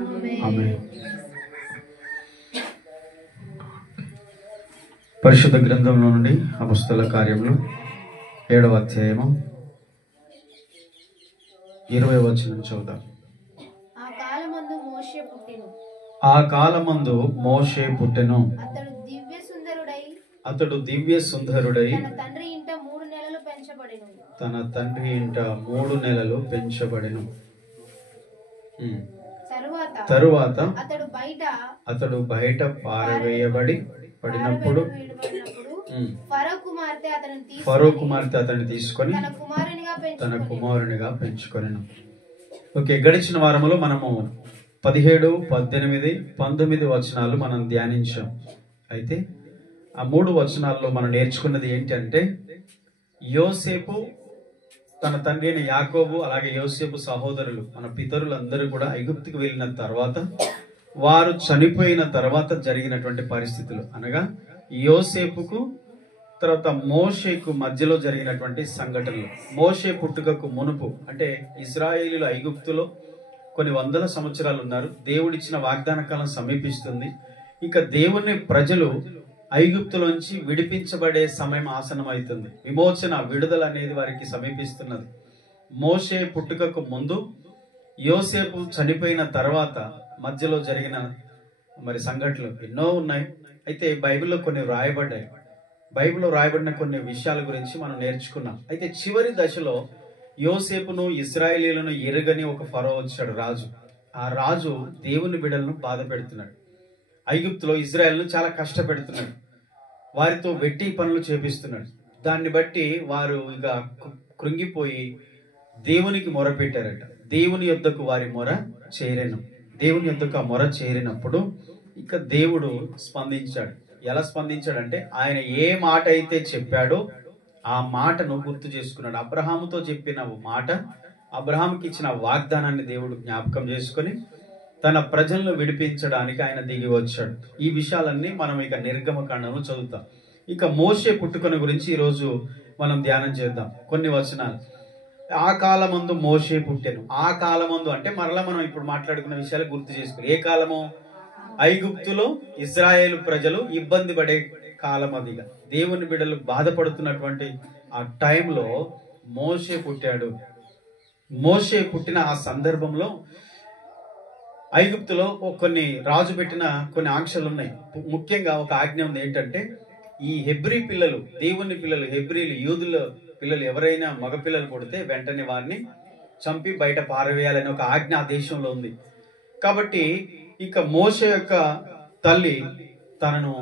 ఆమేన్. పరిశుద్ధ గ్రంథంలో నుండి అపొస్తలుల కార్యములు 7వ అధ్యాయము 20వ వచనం చదువుదాం. ఆ కాలమందు మోషే పుట్టెను. అతడు దివ్య సుందరుడై తన తండ్రి ఇంట 3 నెలలు పెంచబడెను. తరువాత అతడు బయట పారవేయబడి పడినప్పుడు ఫరో కుమార్తె అతన్ని తీసుకొని తన కుమారునిగా పెంచుకొనెను. ఓకే, గడిచిన వారములో మనము 17, 18, 19 వచనాలు మనం ధ్యానించాం. అయితే ఆ 3 వచనాల్లో మనం నేర్చుకున్నది ఏంటంటే, యోసేపు తన తండ్రి అయిన యాకోబు అలాగే యోసేపు సహోదరులు మన పితరులందరూ కూడా ఐగుప్తుకు వెళ్ళిన తర్వాత వారు చనిపోయిన తర్వాత జరిగినటువంటి పరిస్థితులు, అనగా యోసేపుకు తర్వాత మోషేకు మధ్యలో జరిగినటువంటి సంఘటనలు. మోషే పుట్టుకకు మునుపు అంటే ఇశ్రాయేలీయులు ఐగుప్తులో కొన్ని వందల సంవత్సరాలు ఉన్నారు. దేవుడిచ్చిన వాగ్దాన కాలం సమీపిస్తుంది. ఇక దేవుని ప్రజలు ఐగుప్తులోంచి విడిపించబడే సమయం ఆసన్నమవుతుంది. విమోచన, విడుదల అనేది వారికి సమీపిస్తున్నది. మోషే పుట్టుకకు ముందు, యోసేపు చనిపోయిన తర్వాత మధ్యలో జరిగిన సంఘటనలు ఎన్నో ఉన్నాయి. అయితే బైబిల్లో కొన్ని రాయబడ్డాయి. బైబిల్లో రాయబడిన కొన్ని విషయాల గురించి మనం నేర్చుకున్నాం. అయితే చివరి దశలో యోసేపును ఇశ్రాయేలీయులను ఎరుగని ఒక ఫరో వచ్చాడు, రాజు. ఆ రాజు దేవుని బిడ్డలను బాధ పెడుతున్నాడు. ఐగుప్తులో ఇజ్రాయెల్ను చాలా కష్టపెడుతున్నాడు. వారితో వెట్టి పనులు చేపిస్తున్నాడు. దాన్ని బట్టి వారు ఇక కృంగిపోయి దేవునికి మొర పెట్టారట. దేవుని యొద్దకు వారి మొర చేరెను. దేవుని యొద్దకు ఆ మొర చేరినప్పుడు ఇక దేవుడు స్పందించాడు. ఎలా స్పందించాడంటే, ఆయన ఏ మాట అయితే చెప్పాడో ఆ మాటను గుర్తు చేసుకున్నాడు. అబ్రహాముతో చెప్పిన మాట, అబ్రహాంకి ఇచ్చిన వాగ్దానాన్ని దేవుడు జ్ఞాపకం చేసుకొని తన ప్రజలను విడిపించడానికి ఆయన దిగి వచ్చాడు. ఈ విషయాలన్నీ మనం ఇక నిర్గమకాండము చదువుతాం. ఇక మోషే పుట్టుకను గురించి ఈరోజు మనం ధ్యానం చేద్దాం. కొన్ని వచనాలు. ఆ కాలమందు మోషే పుట్టెను. ఆ కాలమందు అంటే మరలా మనం ఇప్పుడు మాట్లాడుకున్న విషయాలు గుర్తు చేసుకోవాలి. ఏ కాలము? ఐగుప్తులో ఇజ్రాయేలు ప్రజలు ఇబ్బంది పడే కాలం. అదిగా దేవుని బిడ్డలు బాధపడుతున్నటువంటి ఆ టైంలో మోషే పుట్టాడు. మోషే పుట్టిన ఆ సందర్భంలో ఐగుప్తులో కొన్ని రాజు పెట్టిన కొన్ని ఆంక్షలు ఉన్నాయి. ముఖ్యంగా ఒక ఆజ్ఞ ఉంది. ఏంటంటే, ఈ హెబ్రీ పిల్లలు, దేవుని పిల్లలు, హెబ్రీలు, యూదుల పిల్లలు ఎవరైనా మగ పిల్లలు పుడితే వెంటనే వారిని చంపి బయట పారవేయాలని ఒక ఆజ్ఞ ఆ దేశంలో ఉంది. కాబట్టి ఇక మోషే యొక్క తల్లి తనను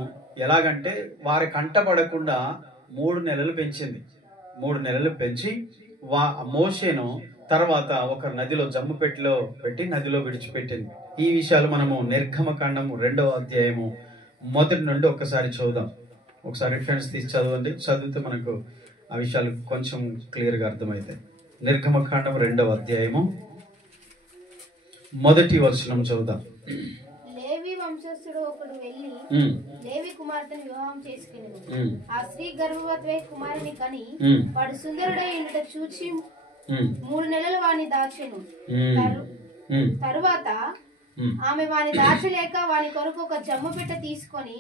ఎలాగంటే వారి కంటపడకుండా 3 నెలలు పెంచింది. 3 నెలలు పెంచి మోషేను తర్వాత ఒక నదిలో, జమ్ము పెట్టిలో పెట్టి నదిలో విడిచిపెట్టింది. ఈ విషయాలు మనము నిర్గమకాండము 2వ అధ్యాయము 1 నుండి ఒక్కసారి చదువుదాం. ఒకసారి రిఫరెన్స్ తీసి చదవండి. చదివితే మనకు ఆ విషయాలు కొంచెం క్లియర్గా అర్థమవుతాయి. నిర్గమకాండం 2వ అధ్యాయము 1వ వచనం చదువుదాం. లేవి వంశస్థుడు ఒకడు వెళ్ళి లేవి కుమార్తెను వివాహం చేసుకునేను. ఆ స్త్రీ గర్భవతి కుమారుని కని వాడు సుందరుడై ఉండుట చూచి 3 నెలలు వాని దాచెను. తరువాత ఆమె వాని దాచలేక వాని కొరకు ఒక జమ్ము పెట్ట తీసుకొని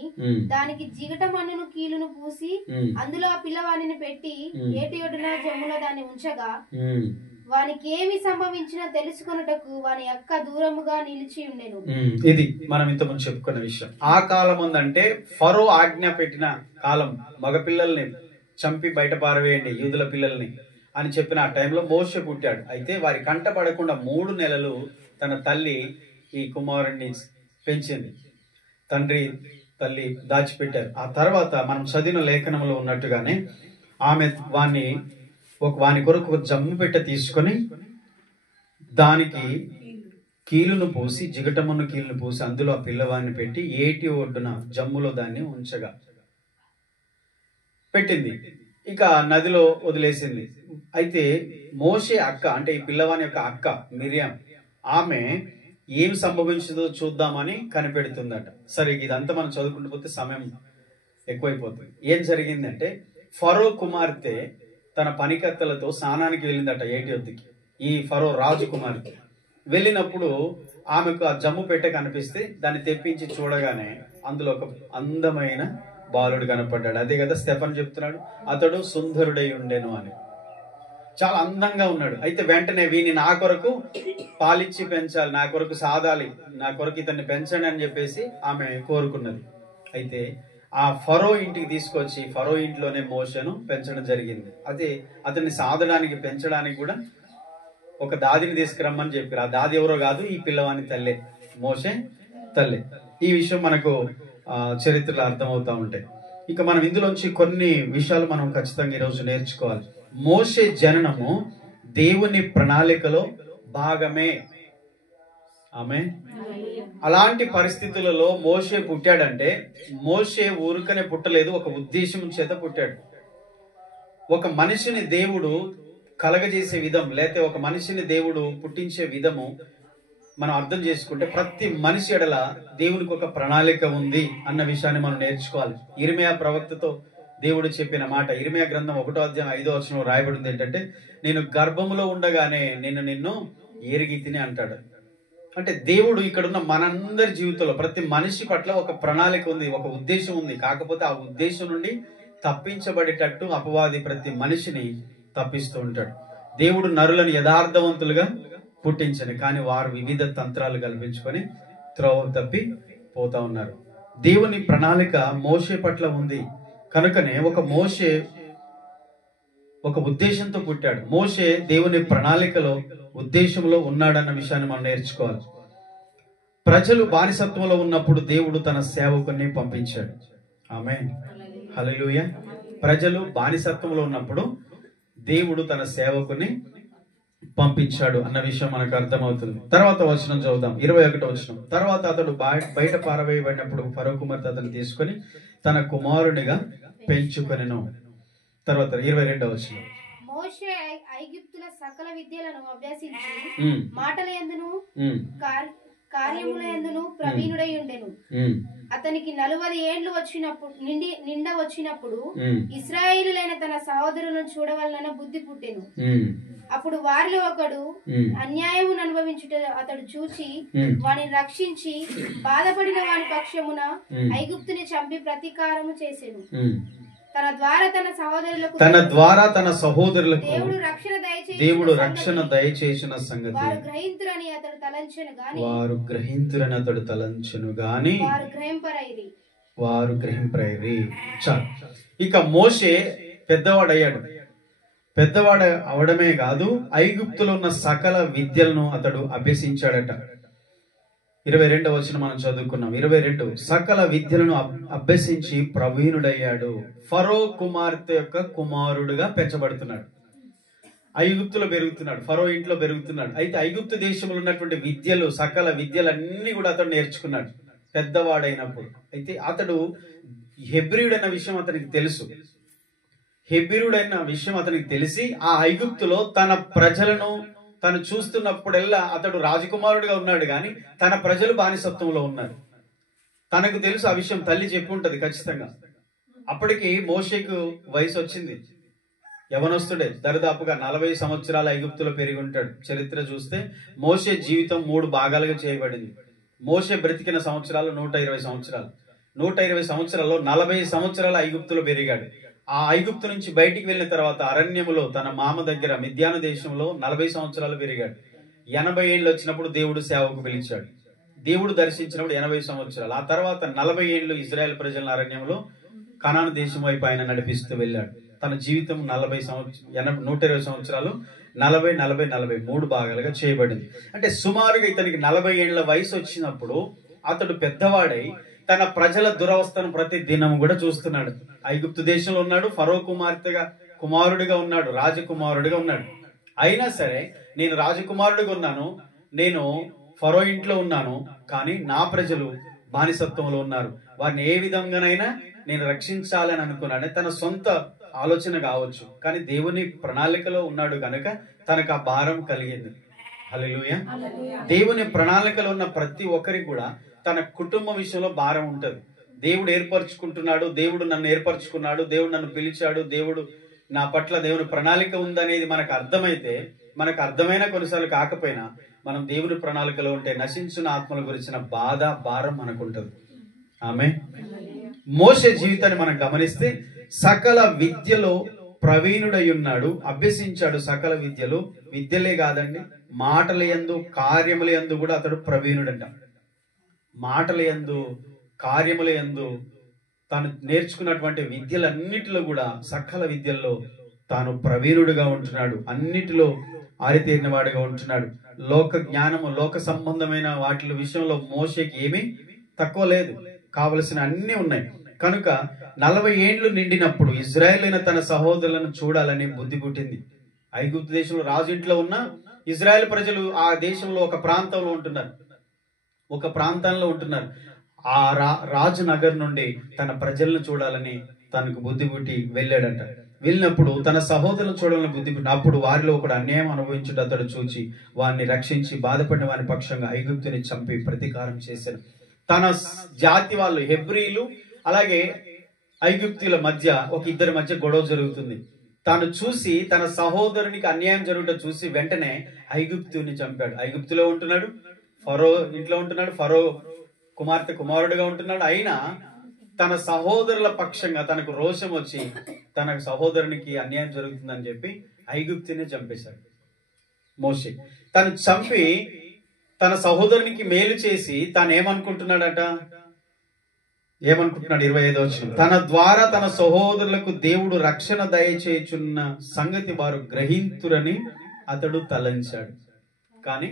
దానికి జిగట మన్నును కీలును పూసి అందులో ఆ పిల్లవాణిని పెట్టి ఏటి ఒడ్డున జమ్ములో దాన్ని ఉంచగా వానికి ఏమి సంభవించినా తెలుసుకొనుటకు వాని అక్క దూరముగా నిలిచి ఉండెను. ఇది మనం ఇంతకుముందు చెప్పుకున్న విషయం. ఆ కాలం ఉందంటే ఫరో ఆజ్ఞ పెట్టిన కాలం. మగపిల్లల్ని చంపి బయట పారవేయండి, యూదుల పిల్లల్ని అని చెప్పిన ఆ టైంలో మోషే పుట్టాడు. అయితే వారి కంట పడకుండా 3 నెలలు తన తల్లి ఈ కుమారుణ్ణి పెంచింది. తండ్రి తల్లి దాచిపెట్టారు. ఆ తర్వాత మనం చదివిన లేఖనంలో ఉన్నట్టుగానే ఆమె వాని కొరకు ఒక జమ్ము పెట్ట తీసుకొని దానికి కీలును పూసి, జిగటమును కీలును పూసి అందులో ఆ పిల్లవాడిని పెట్టి ఏటి ఒడ్డున జమ్ములో దాన్ని ఉంచగా పెట్టింది. ఇక నదిలో వదిలేసింది. అయితే మోషే అక్క, అంటే ఈ పిల్లవాని యొక్క అక్క మిరియాం, ఆమె ఏం సంభవించదో చూద్దామని కనిపెడుతుందట. సరే, ఇదంతా మనం చదువుకుంటూ పోతే సమయం ఎక్కువైపోతుంది. ఏం జరిగిందంటే, ఫరో కుమార్తె తన పనికత్తలతో స్నానానికి వెళ్ళిందట ఏటి వద్దకి. ఈ ఫరో రాజు కుమార్తె వెళ్ళినప్పుడు ఆమెకు ఆ జమ్ము పెట్టె కనిపిస్తే దాన్ని తెప్పించి చూడగానే అందులో ఒక అందమైన బాలుడు కనపడ్డాడు. అదే కదా స్టెఫన్ చెప్తున్నాడు, అతడు సుందరుడై ఉండెను అని. చాలా అందంగా ఉన్నాడు. అయితే వెంటనే వీని నా కొరకు పాలిచ్చి పెంచాలి, నా కొరకు సాదాలి, నా కొరకు ఇతన్ని పెంచండి అని చెప్పేసి ఆమె కోరుకున్నది. అయితే ఆ ఫరో ఇంటికి తీసుకొచ్చి ఫరో ఇంట్లోనే మోషేను పెంచడం జరిగింది. అదే అతన్ని సాదడానికి పెంచడానికి కూడా ఒక దాదిని తీసుకురమ్మని చెప్పారు. ఆ దాది ఎవరో కాదు, ఈ పిల్లవాని తల్లే, మోషే తల్లే. ఈ విషయం మనకు చరిత్రలో అర్థమవుతా ఉంటాయి. ఇక మనం ఇందులోంచి కొన్ని విషయాలు మనం ఖచ్చితంగా ఈరోజు నేర్చుకోవాలి. మోషే జననము దేవుని ప్రణాళికలో భాగమే. ఆమె అలాంటి పరిస్థితులలో మోషే పుట్టాడంటే మోషే ఊరికనే పుట్టలేదు, ఒక ఉద్దేశం చేత పుట్టాడు. ఒక మనిషిని దేవుడు కలగజేసే విధం, లేకపోతే ఒక మనిషిని దేవుడు పుట్టించే విధము మనం అర్థం చేసుకుంటే ప్రతి మనిషి ఎడల దేవునికి ఒక ప్రణాళిక ఉంది అన్న విషయాన్ని మనం నేర్చుకోవాలి. ఇర్మియా ప్రవక్తతో దేవుడు చెప్పిన మాట, ఇర్మియా గ్రంథం 1వ అధ్యాయం 5వ వచనంలో రాయబడింది ఏంటంటే, నేను గర్భములో ఉండగానే నిన్ను ఎరిగి తిని అంటాడు. అంటే దేవుడు ఇక్కడున్న మనందరి జీవితంలో ప్రతి మనిషి పట్ల ఒక ప్రణాళిక ఉంది, ఒక ఉద్దేశం ఉంది. కాకపోతే ఆ ఉద్దేశం నుండి తప్పించబడేటట్టు అపవాది ప్రతి మనిషిని తప్పిస్తూ ఉంటాడు. దేవుడు నరులను యథార్థవంతులుగా పుట్టించను, కానీ వారు వివిధ తంత్రాలు కల్పించుకొని త్రోవ తప్పి పోతా ఉన్నారు. దేవుని ప్రణాళిక మోషే పట్ల ఉంది కనుకనే మోషే ఒక ఉద్దేశంతో పుట్టాడు. మోషే దేవుని ప్రణాళికలో ఉద్దేశంలో ఉన్నాడన్న విషయాన్ని మనం నేర్చుకోవాలి. ప్రజలు బానిసత్వంలో ఉన్నప్పుడు దేవుడు తన సేవకుని పంపించాడు. ఆమేన్, హల్లెలూయా. ప్రజలు బానిసత్వంలో ఉన్నప్పుడు దేవుడు తన సేవకుని పంపించాడు అన్న విషయం మనకు అర్థమవుతుంది. తర్వాత వచనం చదువుదాం, 21వ వచనం. తర్వాత అతడు బయట పారవేయబడినప్పుడు ఫరో కుమార్తె అతన్ని తీసుకొని తన కుమారునిగా పెంచుకొనెను. తర్వాత 22వ వచనం. మోషే ఐగుప్తుల సకల విద్యలను అభ్యసించి మాటల యందును కార్యముల యందును ప్రవీణుడై ఉండెను. అతనికి 40 ఏండ్లు నిండా వచ్చినప్పుడు ఇశ్రాయేలులైన తన సహోదరులను చూడవలన బుద్ధి పుట్టెను. అప్పుడు వారిలో ఒకడు అన్యాయమును అనుభవించుట అతడు చూచి వానిని రక్షించి బాధపడిన వాని పక్షమున ఐగుప్తుని చంపి ప్రతీకారము చేసెను. తన ద్వారా తన సహోదరులకు దేవుడు రక్షణ దయచేసిన సంగతి వారు గ్రహింతురని అతడు తలంచెను గాని వారు గ్రహింపరైరి. ఇక మోషే పెద్దవాడయ్యాడు. పెద్దవాడు అవడమే కాదు, ఐగుప్తులో ఉన్న సకల విద్యలను అతడు అభ్యసించాడట. 22వ వచనం మనం చదువుకున్నాం. 22 సకల విద్యలను అభ్యసించి ప్రవీణుడయ్యాడు. ఫరో కుమార్తె యొక్క కుమారుడుగా పెంచబడుతున్నాడు. ఐగుప్తులో పెరుగుతున్నాడు, ఫరో ఇంట్లో పెరుగుతున్నాడు. అయితే ఐగుప్తు దేశంలో ఉన్నటువంటి విద్యలు, సకల విద్యలన్నీ కూడా అతడు నేర్చుకున్నాడు పెద్దవాడైనప్పుడు. అయితే అతడు హెబ్రీయుడైన విషయం అతనికి తెలుసు. హెబ్రీయుడైన విషయం అతనికి తెలిసి ఆ ఐగుప్తులో తన ప్రజలను తను చూస్తున్నప్పుడల్లా అతడు రాజకుమారుడిగా ఉన్నాడు, కానీ తన ప్రజలు బానిసత్వంలో ఉన్నారు. తనకు తెలుసు ఆ విషయం, తల్లి చెప్పి ఉంటది ఖచ్చితంగా. అప్పటికి మోషేకు వయసు వచ్చింది, యవనస్తుడే, దరిదాపుగా 40 సంవత్సరాలు ఐగుప్తులో పెరిగి ఉంటాడు. చరిత్ర చూస్తే మోషే జీవితం 3 భాగాలుగా చేయబడింది. మోషే బ్రతికిన సంవత్సరాలు 120 సంవత్సరాలు. 120 సంవత్సరాల్లో 40 సంవత్సరాలు ఐగుప్తులో పెరిగాడు. ఆ ఐగుప్తు నుంచి బయటికి వెళ్ళిన తర్వాత అరణ్యములో తన మామ దగ్గర మిద్యాను దేశంలో 40 సంవత్సరాలు పెరిగాడు. 80 ఏళ్ళు వచ్చినప్పుడు దేవుడు సేవకు పిలిచాడు. దేవుడు దర్శించినప్పుడు 80 సంవత్సరాలు. ఆ తర్వాత 40 ఏళ్ళు ఇజ్రాయెల్ ప్రజల అరణ్యంలో కనాను దేశం వైపు ఆయన నడిపిస్తూ వెళ్ళాడు. తన జీవితం 120 సంవత్సరాలు 40 3 భాగాలుగా చేయబడింది. అంటే సుమారుగా ఇతనికి 40 ఏళ్ల వయసు వచ్చినప్పుడు అతడు పెద్దవాడై తన ప్రజల దురవస్థను ప్రతి దినం కూడా చూస్తున్నాడు. ఐగుప్తు దేశంలో ఉన్నాడు, ఫరో కుమారుడిగా ఉన్నాడు, రాజకుమారుడిగా ఉన్నాడు. అయినా సరే నేను రాజకుమారుడిగా ఉన్నాను, నేను ఫరో ఇంట్లో ఉన్నాను, కానీ నా ప్రజలు బానిసత్వంలో ఉన్నారు, వారిని ఏ విధంగానైనా నేను రక్షించాలని అనుకున్నాను. తన సొంత ఆలోచన కావచ్చు, కానీ దేవుని ప్రణాళికలో ఉన్నాడు కనుక తనకు ఆ భారం కలిగింది. హల్లెలూయా. దేవుని ప్రణాళికలో ఉన్న ప్రతి ఒక్కరికి కూడా తన కుటుంబ విషయంలో భారం ఉంటది. దేవుడు ఏర్పరచుకుంటున్నాడు, దేవుడు నన్ను ఏర్పరచుకున్నాడు, దేవుడు నన్ను పిలిచాడు, దేవుడు నా పట్ల దేవుని ప్రణాళిక ఉందనేది మనకు అర్థమైతే, మనకు అర్థమైన కొన్నిసార్లు కాకపోయినా మనం దేవుని ప్రణాళికలో ఉంటే నశించిన ఆత్మల గురించిన బాధ భారం మనకుంటది. ఆమె మోషే జీవితాన్ని మనం గమనిస్తే సకల విద్యలో ప్రవీణుడై ఉన్నాడు, అభ్యసించాడు. సకల విద్యలు, విద్యలే కాదండి, మాటల యందు కార్యముల యందు కూడా అతడు ప్రవీణుడంట. మాటల యందు కార్యముల యందు తాను నేర్చుకున్నటువంటి విద్యలన్నిటిలో కూడా, సకల విద్యల్లో తాను ప్రవీణుడుగా ఉంటున్నాడు. అన్నిటిలో ఆరితేరిన వాడిగా ఉంటున్నాడు. లోక జ్ఞానము, లోక సంబంధమైన వాటి విషయంలో మోషేకి ఏమీ తక్కువ లేదు, కావలసిన అన్ని ఉన్నాయి. కనుక 40 ఏండ్లు నిండినప్పుడు ఇజ్రాయేలైన తన సహోదరులను చూడాలని బుద్ధి పుట్టింది. ఐగుప్తు దేశంలో రాజు ఇంట్లో ఉన్న ఇజ్రాయెల్ ప్రజలు ఆ దేశంలో ఒక ప్రాంతంలో ఉంటున్నారు, ఒక ప్రాంతంలో ఉంటున్నారు. ఆ రాజు నగర్ నుండి తన ప్రజలను చూడాలని తనకు బుద్ధి పుట్టి వెళ్ళాడంట. వెళ్ళినప్పుడు తన సహోదరులను చూడాలని బుద్ధి పుట్టి, అప్పుడు వారిలో ఒకడు అన్యాయం అనుభవించుట అతడు చూచి వారిని రక్షించి బాధపడిన వారి పక్షంగా ఐగుప్తుని చంపి ప్రతీకారం చేశాడు. తన జాతి వాళ్ళు హెబ్రీలు అలాగే ఐగుప్తుల మధ్య ఒక ఇద్దరి మధ్య గొడవ జరుగుతుంది. తాను చూసి తన సహోదరునికి అన్యాయం జరుగుట చూసి వెంటనే ఐగుప్తుని చంపాడు. ఐగుప్తులో ఉంటున్నాడు, ఫరో ఇంట్లో ఉంటున్నాడు, ఫరో కుమారుడుగా ఉంటున్నాడు. అయినా తన సహోదరుల పక్షంగా తనకు రోషం వచ్చి తన సహోదరునికి అన్యాయం జరుగుతుందని చెప్పి ఐగుప్తుని చంపేశాడు మోషే. తను చంపి తన సహోదరునికి మేలు చేసి తాను ఏమనుకుంటున్నాడు? 25వ వచనం, తన ద్వారా తన సహోదరులకు దేవుడు రక్షణ దయచేయుచున్న సంగతి వారు గ్రహింతురని అతడు తలంచాడు, కానీ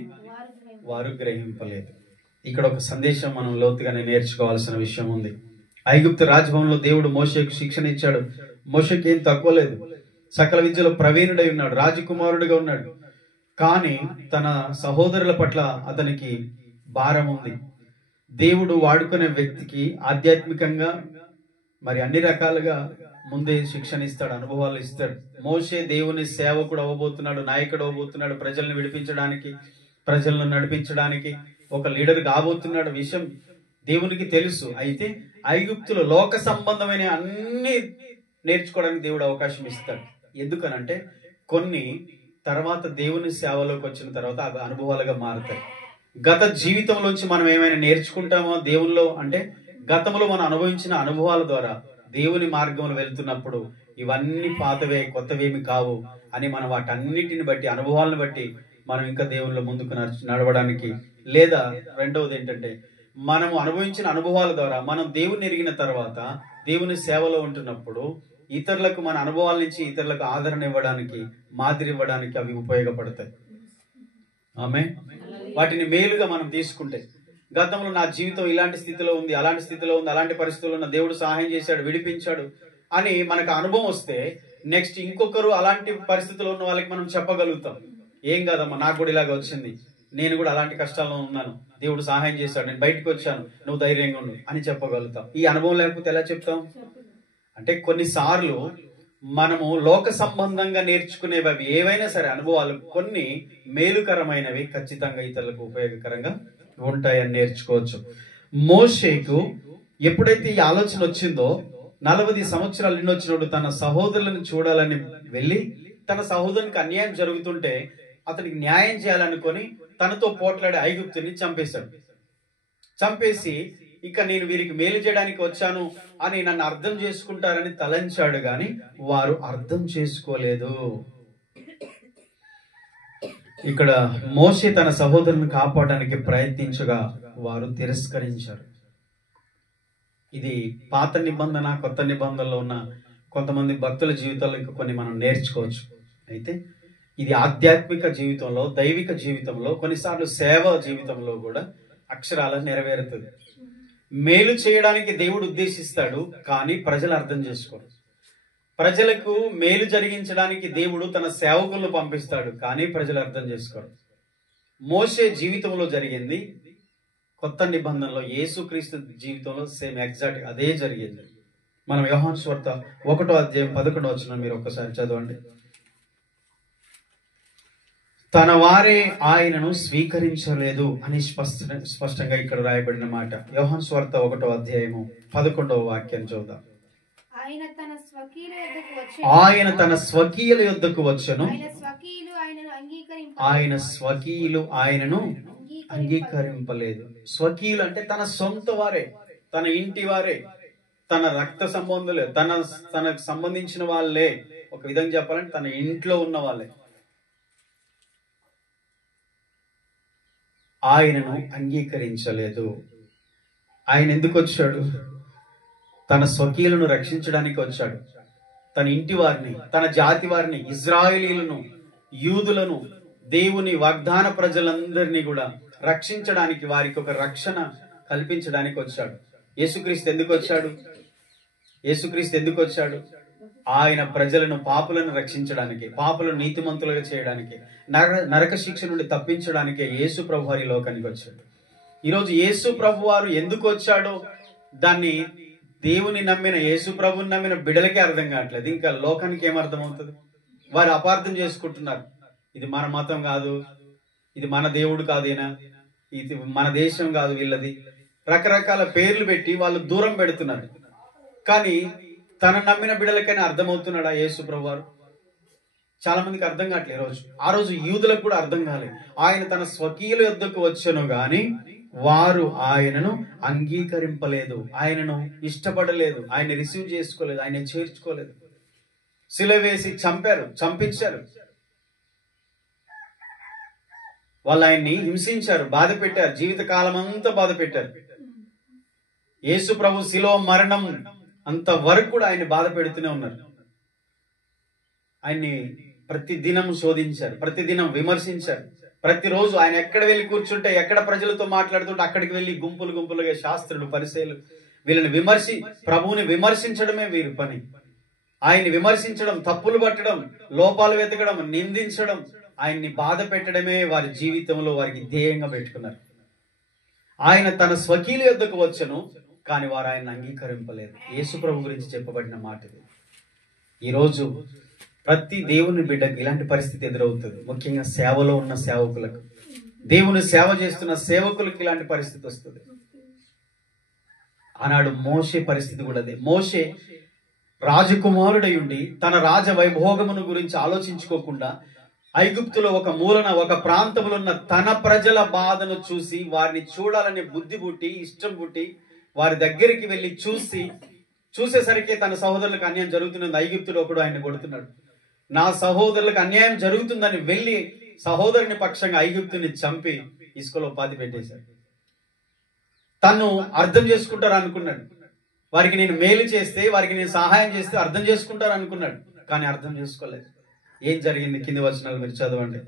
వారు గ్రహింపలేదు. ఇక్కడ ఒక సందేశం మనం లోతుగానే నేర్చుకోవాల్సిన విషయం ఉంది. ఐగుప్తు రాజభవనంలో దేవుడు మోషేకు శిక్షణ ఇచ్చాడు. మోషేకి ఏం తక్కువ లేదు, సకల విద్యలో ప్రవీణుడై ఉన్నాడు, రాజకుమారుడిగా ఉన్నాడు. కానీ తన సహోదరుల పట్ల అతనికి భారం ఉంది. దేవుడు వాడుకునే వ్యక్తికి ఆధ్యాత్మికంగా మరి అన్ని రకాలుగా ముందే శిక్షణ ఇస్తాడు, అనుభవాలు ఇస్తాడు. మోషే దేవుని సేవకుడు అవ్వబోతున్నాడు, నాయకుడు అవ్వబోతున్నాడు, ప్రజల్ని విడిపించడానికి, ప్రజలను నడిపించడానికి ఒక లీడర్ కాబోతున్నాడు. విషయం దేవునికి తెలుసు. అయితే ఐగుప్తులో లోక సంబంధమైన అన్ని నేర్చుకోవడానికి దేవుడు అవకాశం ఇస్తాడు. ఎందుకనంటే కొన్ని తర్వాత దేవుని సేవలోకి వచ్చిన తర్వాత అవి అనుభవాలుగా మారుతాయి. గత జీవితంలోంచి మనం ఏమైనా నేర్చుకుంటామో దేవుల్లో, అంటే గతంలో మనం అనుభవించిన అనుభవాల ద్వారా దేవుని మార్గంలో వెళ్తున్నప్పుడు ఇవన్నీ పాతవే, కొత్తవేమి కావు అని మనం వాటన్నిటిని బట్టి, అనుభవాలను బట్టి మనం ఇంకా దేవునిలో ముందుకు నడవడానికి, లేదా రెండవది ఏంటంటే మనము అనుభవించిన అనుభవాల ద్వారా మనం దేవుని ఎరిగిన తర్వాత దేవుని సేవలో ఉంటున్నప్పుడు ఇతరులకు మన అనుభవాల నుంచి ఇతరులకు ఆదరణ ఇవ్వడానికి, మాదిరి ఇవ్వడానికి అవి ఉపయోగపడతాయి. ఆమె వాటిని మేలుగా మనం తీసుకుంటే, గతంలో నా జీవితం ఇలాంటి స్థితిలో ఉంది, అలాంటి స్థితిలో ఉంది, అలాంటి పరిస్థితుల్లో ఉన్న దేవుడు సహాయం చేశాడు, విడిపించాడు అని మనకు అనుభవం వస్తే నెక్స్ట్ ఇంకొకరు అలాంటి పరిస్థితుల్లో ఉన్న వాళ్ళకి మనం చెప్పగలుగుతాం, ఏం కాదమ్మా నాకు కూడా ఇలాగ వచ్చింది, నేను కూడా అలాంటి కష్టాల్లో ఉన్నాను, దేవుడు సహాయం చేశాడు, నేను బయటకు వచ్చాను, నువ్వు ధైర్యంగా ఉండు అని చెప్పగలుగుతాం. ఈ అనుభవం లేకపోతే ఎలా చెప్తాం? అంటే కొన్నిసార్లు మనము లోక సంబంధంగా నేర్చుకునేవి అవి ఏవైనా సరే అనుభవాలు కొన్ని మేలుకరమైనవి ఖచ్చితంగా ఇతరులకు ఉపయోగకరంగా ఉంటాయని నేర్చుకోవచ్చు. మోషేకు ఎప్పుడైతే ఈ ఆలోచన వచ్చిందో 40 సంవత్సరాలు నిండొచ్చినప్పుడు తన సహోదరులను చూడాలని వెళ్ళి తన సహోదరునికి అన్యాయం జరుగుతుంటే అతనికి న్యాయం చేయాలనుకొని తనతో పోట్లాడే ఐగుప్తుని చంపేశాడు. చంపేసి ఇక నేను వీరికి మేలు చేయడానికి వచ్చాను అని నన్ను అర్థం చేసుకుంటారని తలంచాడు, గాని వారు అర్థం చేసుకోలేదు. ఇక్కడ మోషే తన సహోదరుని కాపాడడానికి ప్రయత్నించగా వారు తిరస్కరించారు. ఇది పాత నిబంధన, కొత్త నిబంధనలో ఉన్న కొంతమంది భక్తుల జీవితాల్లో ఇంకా కొన్ని మనం నేర్చుకోవచ్చు. అయితే ఇది ఆధ్యాత్మిక జీవితంలో, దైవిక జీవితంలో, కొన్నిసార్లు సేవ జీవితంలో కూడా అక్షరాల నెరవేరుతుంది. మేలు చేయడానికి దేవుడు ఉద్దేశిస్తాడు, కానీ ప్రజలు అర్థం చేసుకోరు. ప్రజలకు మేలు జరిగించడానికి దేవుడు తన సేవకులను పంపిస్తాడు, కానీ ప్రజలు అర్థం చేసుకోరు. మోషే జీవితంలో జరిగింది, కొత్త నిబంధనలో యేసుక్రీస్తు జీవితంలో సేమ్ ఎగ్జాక్ట్ అదే జరిగింది. మనం యోహాను సువార్త 1వ అధ్యాయం 11వ వచనం మీరు ఒక్కసారి చదవండి. తన వారే ఆయనను స్వీకరించలేదు అని స్పష్టంగా ఇక్కడ రాయబడిన మాట. యోహాను సువార్త 1వ అధ్యాయము 11వ వాక్యం చూద్దాం. ఆయన తన స్వకీయుల యొద్దకు వచ్చెను, ఆయన స్వకీయులు ఆయనను అంగీకరింపలేదు. స్వకీయులు అంటే తన సొంత వారే, తన ఇంటి వారే, తన రక్త సంబంధులే, తనకు సంబంధించిన వాళ్ళే. ఒక విధంగా చెప్పాలంటే తన ఇంట్లో ఉన్న వాళ్ళే ఆయనను అంగీకరించలేదు. ఆయన ఎందుకు వచ్చాడు? తన స్వకీయులను రక్షించడానికి వచ్చాడు. తన ఇంటి వారిని, తన జాతి వారిని, ఇజ్రాయేలీలను, యూదులను, దేవుని వాగ్దాన ప్రజలందరినీ కూడా రక్షించడానికి, వారికి ఒక రక్షణ కల్పించడానికి వచ్చాడు. యేసుక్రీస్తు ఎందుకు వచ్చాడు? యేసుక్రీస్తు ఎందుకు వచ్చాడు? ఆయన ప్రజలను, పాపులను రక్షించడానికి, పాపులను నీతిమంతులుగా చేయడానికి, నరక శిక్ష నుండి తప్పించడానికి యేసు ప్రభు వారి లోకానికి వచ్చాడు. ఈరోజు యేసు ప్రభు వారు ఎందుకు వచ్చాడో దాన్ని దేవుని నమ్మిన, యేసు ప్రభుని నమ్మిన బిడలకే అర్థం కావట్లేదు. ఇంకా లోకానికి ఏమర్థమవుతుంది? వారు అపార్థం చేసుకుంటున్నారు. ఇది మన మతం కాదు, ఇది మన దేవుడు కాదేనా, ఇది మన దేశం కాదు వీళ్ళది, రకరకాల పేర్లు పెట్టి వాళ్ళు దూరం పెడుతున్నారు. కానీ తన నమ్మిన బిడలకైనా అర్థమవుతున్నాడా యేసు ప్రభు వారు? చాలా మందికి అర్థం కావట్లేదు. ఆ రోజు యూదులకు కూడా అర్థం కాలేదు. ఆయన తన స్వకీయుల యొద్దకు వచ్చెను గాని వారు ఆయనను అంగీకరింపలేదు, ఆయనను ఇష్టపడలేదు, ఆయన రిసీవ్ చేసుకోలేదు, ఆయన చేర్చుకోలేదు. సిలువ వేసి చంపించారు. వాళ్ళు ఆయన్ని హింసించారు, బాధ పెట్టారు, జీవిత కాలం అంతా బాధ పెట్టారు. యేసు ప్రభు శిలువ మరణం అంత వరకు కూడా ఆయన బాధ పెడుతూనే ఉన్నారు. ఆయన్ని ప్రతి దినం శోధించారు, ప్రతి దినం విమర్శించారు. ప్రతిరోజు ఆయన ఎక్కడ వెళ్ళి కూర్చుంటే, ఎక్కడ ప్రజలతో మాట్లాడుతుంటే అక్కడికి వెళ్ళి గుంపులుగా శాస్త్రులు, పరిసయ్యులు వీళ్ళని ప్రభువుని విమర్శించడమే వీరి పని. ఆయన్ని విమర్శించడం, తప్పులు పట్టడం, లోపాలు వెతకడం, నిందించడం, ఆయన్ని బాధ పెట్టడమే వారి జీవితంలో వారికి ధ్యేయంగా పెట్టుకున్నారు. ఆయన తన స్వకీయుల యొద్దకు వచ్చెను కానీ వారు ఆయన అంగీకరింపలేదు. యేసు ప్రభు గురించి చెప్పబడిన మాట ఇది. ఈరోజు ప్రతి దేవుని బిడ్డకు ఇలాంటి పరిస్థితి ఎదురవుతుంది. ముఖ్యంగా సేవలో ఉన్న సేవకులకు, దేవుని సేవ చేస్తున్న సేవకులకు ఇలాంటి పరిస్థితి వస్తుంది. ఆనాడు మోషే పరిస్థితి కూడా అదే. మోషే రాజకుమారుడై ఉండి తన రాజ వైభోగమును గురించి ఆలోచించుకోకుండా ఐగుప్తులో ఒక మూలన, ఒక ప్రాంతంలో ఉన్న తన ప్రజల బాధను చూసి వారిని చూడాలనే బుద్ధి పుట్టి, ఇష్టం పుట్టి వారి దగ్గరికి వెళ్ళి చూసేసరికి తన సహోదరులకు అన్యాయం జరుగుతున్నది. ఐగుప్తులో ఒకడు ఆయన కొడుతున్నాడు. నా సహోదరులకు అన్యాయం జరుగుతుందని వెళ్ళి సహోదరుని పక్షంగా ఐగుప్తుని చంపి ఇసుకలో పాతి పెట్టేశాడు. తను అర్థం చేసుకుంటారు అనుకున్నాడు. వారికి నేను మేలు చేస్తే, వారికి నేను సహాయం చేస్తే అర్థం చేసుకుంటారు అనుకున్నాడు. కానీ అర్థం చేసుకోలేదు. ఏం జరిగింది? కింది వచనాలు మీరు చదవండి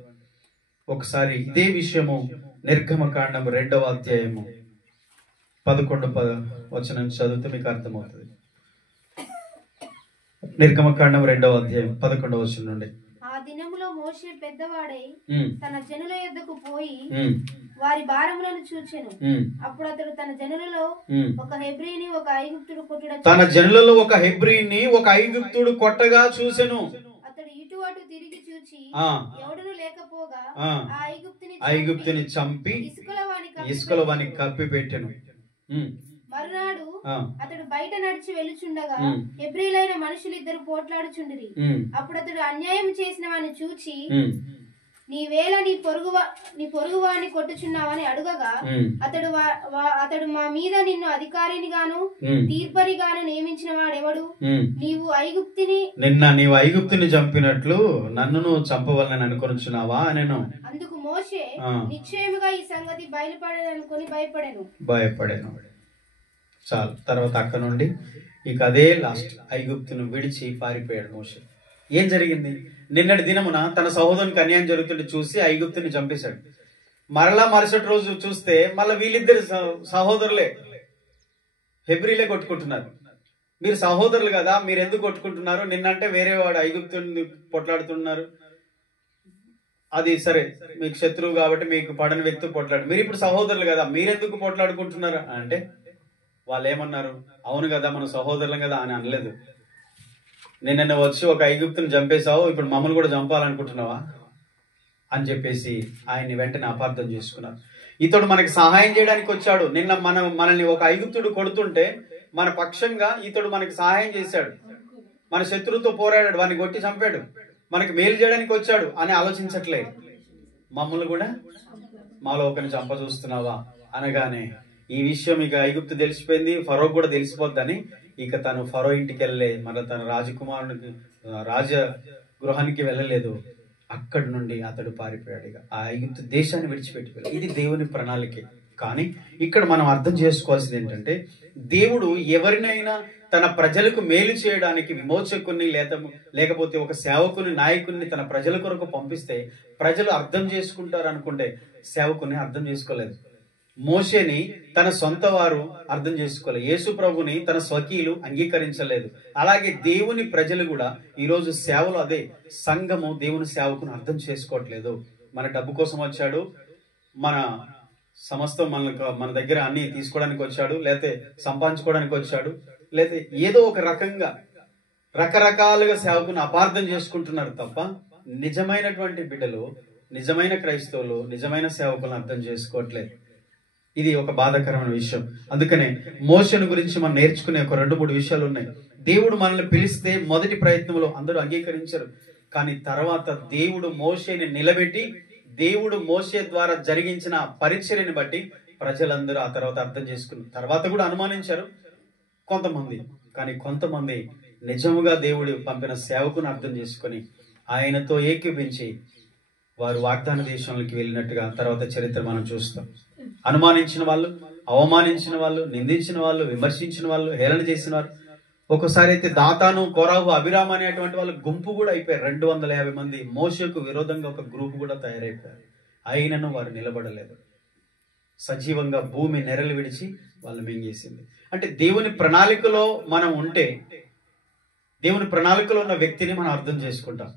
ఒకసారి. ఇదే విషయము నిర్గమకాండం 2వ అధ్యాయము 11వ వచనం చదివితే మీకు అర్థమవుతుంది. నిర్గమకాండం 2వ అధ్యాయం 11వ వచనం నుండి. ఆ దినములో మోషే పెద్దవాడై తన జనుల యొద్దకు పోయి వారి భారములను చూచెను. అప్పుడు అతడు తన జనులలో ఒక హెబ్రీని ఒక ఐగుప్తుడు కొట్టుట, తన జనులలో ఒక హెబ్రీని ఒక ఐగుప్తుడు కొట్టగా చూసెను. అతడు ఇటు అటు తిరిగి చూచి ఎవడును లేకపోగా ఆ ఐగుప్తుని చంపి ఇసుకలో వానికి కప్పి పెట్టెను. మరునాడు అతడు బయట నడిచి వెళ్ళుచుండగా హెబ్రీలైన మనుషులిద్దరు పోట్లాడుచుండిరి. అప్పుడు అతడు అన్యాయం చేసిన వాని చూచి, నీవేళ నీ పొరుగువాని కొట్టుచున్నావని అడుగగా అతడు మా మీద నిన్ను అధికారిని గాను తీర్పరి గాను నియమించిన వాడెవడు? నీవు ఐగుప్తిని చంపినట్లు నన్ను నువ్వు చంపవాలని అనుకొనుచున్నావా నేను. అందుకు మోషే నిశ్చయముగా ఈ సంగతి బయలుపడేదనుకొని భయపడెను. చాలు. తర్వాత అక్కడ నుండి ఇక అదే లాస్ట్. ఐగుప్తును విడిచి పారిపోయాడు మోషే. ఏం జరిగింది? నిన్నటి దినమున తన సహోదరునికి అన్యాయం జరుగుతుంటే చూసి ఐగుప్తుని చంపేశాడు. మరలా మరుసటి రోజు చూస్తే మళ్ళీ వీళ్ళిద్దరు సహోదరులే, హెబ్రీలే కొట్టుకుంటున్నారు. మీరు సహోదరులు కదా, మీరు ఎందుకు కొట్టుకుంటున్నారు? నిన్నంటే వేరే వాడు ఐగుప్తుని పొట్లాడుతున్నారు, అది సరే, మీకు శత్రువు కాబట్టి మీకు పడని వ్యక్తి పొట్లాడు. మీరు ఇప్పుడు సహోదరులు కదా, మీరెందుకు పొట్లాడుకుంటున్నారు అంటే వాళ్ళు ఏమన్నారు? అవును కదా, మన సహోదరులం కదా అని అనలేదు. నిన్న వచ్చి ఒక ఐగుప్తుని చంపేశావు, ఇప్పుడు మమ్మల్ని కూడా చంపాలనుకుంటున్నావా అని చెప్పేసి ఆయన్ని వెంటనే అపార్థం చేసుకున్నారు. ఇతడు మనకి సహాయం చేయడానికి వచ్చాడు. నిన్న మనల్ని ఒక ఐగుప్తుడు కొడుతుంటే మన పక్షంగా ఇతడు మనకి సహాయం చేశాడు, మన శత్రువుతో పోరాడాడు, వాడిని కొట్టి చంపాడు, మనకి మేలు చేయడానికి వచ్చాడు అని ఆలోచించట్లేదు. మమ్మల్ని కూడా మాలో ఒకరిని చంప చూస్తున్నావా అనగానే ఈ విషయం ఇక ఐగుప్తు తెలిసిపోయింది, ఫరో కూడా తెలిసిపోద్దని ఇక తను ఫరో ఇంటికి వెళ్ళలే, మళ్ళీ తన రాజకుమారునికి రాజ గృహానికి వెళ్ళలేదు. అక్కడి నుండి అతడు పారిపోయాడు, ఇక ఆ ఐగుప్తు దేశాన్ని విడిచిపెట్టిపోయాడు. ఇది దేవుని ప్రణాళికే. కానీ ఇక్కడ మనం అర్థం చేసుకోవాల్సింది ఏంటంటే, దేవుడు ఎవరినైనా తన ప్రజలకు మేలు చేయడానికి విమోచకుని లేకపోతే ఒక సేవకుని, నాయకుని తన ప్రజల కొరకు పంపిస్తే ప్రజలు అర్థం చేసుకుంటారు అనుకుంటే సేవకుని అర్థం చేసుకోలేదు. మోషేని తన సొంత వారు అర్థం చేసుకోలేదు. యేసు ప్రభుని తన స్వకీయులు అంగీకరించలేదు. అలాగే దేవుని ప్రజలు కూడా ఈరోజు సేవలు, అదే సంఘము దేవుని సేవకుని అర్థం చేసుకోవట్లేదు. మన డబ్బు కోసం వచ్చాడు, మన సమస్తం మన దగ్గర అన్ని తీసుకోవడానికి వచ్చాడు, లేకపోతే సంపాదించుకోవడానికి వచ్చాడు, లేకపోతే ఏదో ఒక రకంగా రకరకాలుగా సేవకుని అపార్థం చేసుకుంటున్నారు తప్ప నిజమైనటువంటి బిడ్డలు, నిజమైన క్రైస్తవులు, నిజమైన సేవకులను అర్థం చేసుకోవట్లేదు. ఇది ఒక బాధాకరమైన విషయం. అందుకనే మోషేను గురించి మనం నేర్చుకునే ఒక 2-3 విషయాలు ఉన్నాయి. దేవుడు మనల్ని పిలిస్తే మొదటి ప్రయత్నంలో అందరూ అంగీకరించరు. కానీ తర్వాత దేవుడు మోషేని నిలబెట్టి, దేవుడు మోషే ద్వారా జరిగించిన పరిచర్యని బట్టి ప్రజలందరూ ఆ తర్వాత అర్థం చేసుకున్నారు. తర్వాత కూడా అనుమానించారు కొంతమంది, కానీ కొంతమంది నిజముగా దేవుడు పంపిన సేవకుని అర్థం చేసుకొని ఆయనతో ఏకీపించి వారు వాగ్దాన దేశంలోకి వెళ్ళినట్టుగా తర్వాత చరిత్ర మనం చూస్తాం. అనుమానించిన వాళ్ళు, అవమానించిన వాళ్ళు, నిందించిన వాళ్ళు, విమర్శించిన వాళ్ళు, హేళన చేసిన వారు, ఒకసారి అయితే దాతాను, కోరాహు, అభిరామ్ అనేటువంటి వాళ్ళు గుంపు కూడా అయిపోయారు. 250 మంది మోషేకు విరోధంగా ఒక గ్రూప్ కూడా తయారైపోయారు. అయినను వారు నిలబడలేదు. సజీవంగా భూమి నెరలు విడిచి వాళ్ళు మింగేసింది. అంటే దేవుని ప్రణాళికలో మనం ఉంటే, దేవుని ప్రణాళికలో ఉన్న వ్యక్తిని మనం అర్థం చేసుకుంటాం.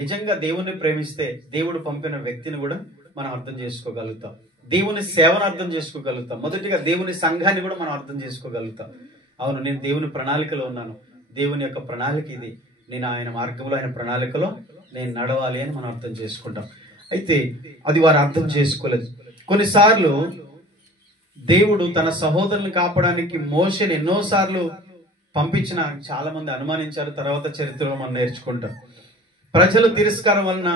నిజంగా దేవుణ్ణి ప్రేమిస్తే దేవుడు పంపిన వ్యక్తిని కూడా మనం అర్థం చేసుకోగలుగుతాం. దేవుని సేవను అర్థం చేసుకోగలుగుతాం. మొదటిగా దేవుని సంఘాన్ని కూడా మనం అర్థం చేసుకోగలుగుతాం. అవును, నేను దేవుని ప్రణాళికలో ఉన్నాను, దేవుని యొక్క ప్రణాళిక ఇది, నేను ఆయన మార్గంలో, ఆయన ప్రణాళికలో నేను నడవాలి అని మనం అర్థం చేసుకుంటాం. అయితే అది వారు అర్థం చేసుకోలేదు. కొన్నిసార్లు దేవుడు తన సహోదరులను కాపాడడానికి మోషేని ఎన్నోసార్లు పంపించిన చాలా మంది అనుమానించారు. తర్వాత చరిత్రలో మనం నేర్చుకుంటాం. ప్రజల తిరస్కారం వలన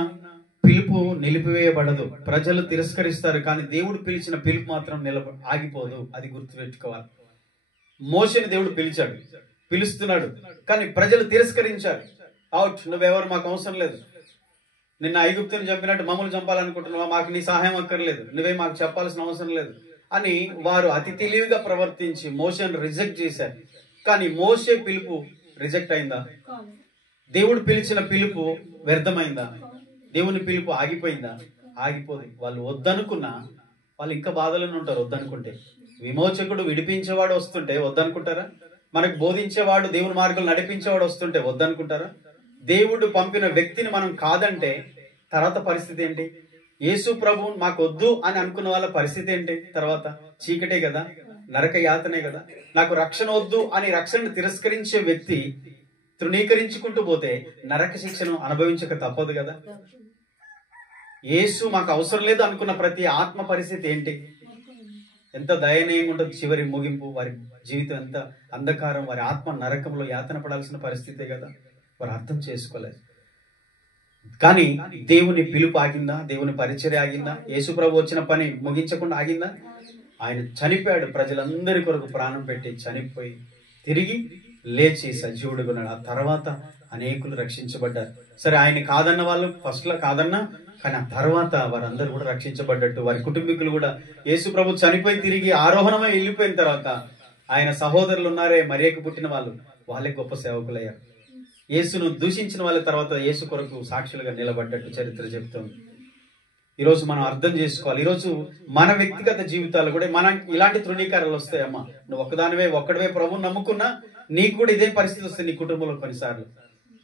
పిలుపు నిలిపివేయబడదు. ప్రజలు తిరస్కరిస్తారు, కానీ దేవుడు పిలిచిన పిలుపు మాత్రం ఆగిపోదు. అది గుర్తుపెట్టుకోవాలి. మోషేని దేవుడు పిలిచాడు, పిలుస్తున్నాడు, కానీ ప్రజలు తిరస్కరించారు. అవుట్, నువ్వెవరు, మాకు అవసరం లేదు. నిన్న ఐగుప్తుని చంపినట్టు మమ్మల్ని చంపాలనుకుంటున్నావా? మాకు నీ సహాయం అక్కర్లేదు, నువ్వే మాకు చెప్పాల్సిన అవసరం లేదు అని వారు అతి తెలివిగా ప్రవర్తించి మోషేని రిజెక్ట్ చేశారు. కానీ మోషే పిలుపు రిజెక్ట్ అయిందా? దేవుడు పిలిచిన పిలుపు వ్యర్థమైందా? దేవుని పిలుపు ఆగిపోయిందా? ఆగిపోదు. వాళ్ళు వద్దనుకున్నా వాళ్ళు ఇంకా బాధలోనే ఉంటారు. వద్దనుకుంటే విమోచకుడు, విడిపించేవాడు వస్తుంటే వద్దనుకుంటారా? మనకు బోధించేవాడు, దేవుని మార్గంలో నడిపించేవాడు వస్తుంటే వద్దనుకుంటారా? దేవుడు పంపిన వ్యక్తిని మనం కాదంటే తర్వాత పరిస్థితి ఏంటి? యేసు ప్రభువు మాకు వద్దు అని అనుకున్న వాళ్ళ పరిస్థితి ఏంటి? తర్వాత చీకటే కదా, నరక యాతనే కదా. నాకు రక్షణ వద్దు అని రక్షణను తిరస్కరించే వ్యక్తి తృణీకరించుకుంటూ పోతే నరక శిక్షను అనుభవించక తప్పదు కదా. యేసు మాకు అవసరం లేదు అనుకున్న ప్రతి ఆత్మ పరిస్థితి ఏంటి? ఎంత దయనీయంగా ఉంటుంది చివరి ముగింపు. వారి జీవితం ఎంత అంధకారం, వారి ఆత్మ నరకంలో యాతన పడాల్సిన పరిస్థితే కదా. వారు అర్థం చేసుకోలేదు. కానీ దేవుని పిలుపు ఆగిందా? దేవుని పరిచర్య ఆగిందా? యేసు ప్రభు వచ్చిన పని ముగించకుండా ఆగిందా? ఆయన చనిపోయాడు, ప్రజలందరి కొరకు ప్రాణం పెట్టి చనిపోయి తిరిగి లేచి సజీవుడుగా ఉన్నాడు. ఆ తర్వాత అనేకులు రక్షించబడ్డారు. సరే, ఆయన కాదన్న వాళ్ళు ఫస్ట్ లో కాదన్నా, కానీ ఆ తర్వాత వారందరూ కూడా రక్షించబడ్డట్టు, వారి కుటుంబీకులు కూడా యేసు ప్రభు చనిపోయి తిరిగి ఆరోహణమై వెళ్ళిపోయిన తర్వాత ఆయన సహోదరులు ఉన్నారే, మరియకు పుట్టిన వాళ్ళు, వాళ్ళే గొప్ప సేవకులయ్యారు. యేసును దూషించిన వాళ్ళ తర్వాత యేసు కొరకు సాక్షులుగా నిలబడ్డట్టు చరిత్ర చెప్తుంది. ఈరోజు మనం అర్థం చేసుకోవాలి. ఈరోజు మన వ్యక్తిగత జీవితాలు కూడా మన ఇలాంటి తృణీకారాలు వస్తాయమ్మా. నువ్వు ఒక్కడివే ప్రభువుని నమ్ముకున్నా నీకు కూడా ఇదే పరిస్థితి వస్తుంది. నీ కుటుంబంలో కొన్నిసార్లు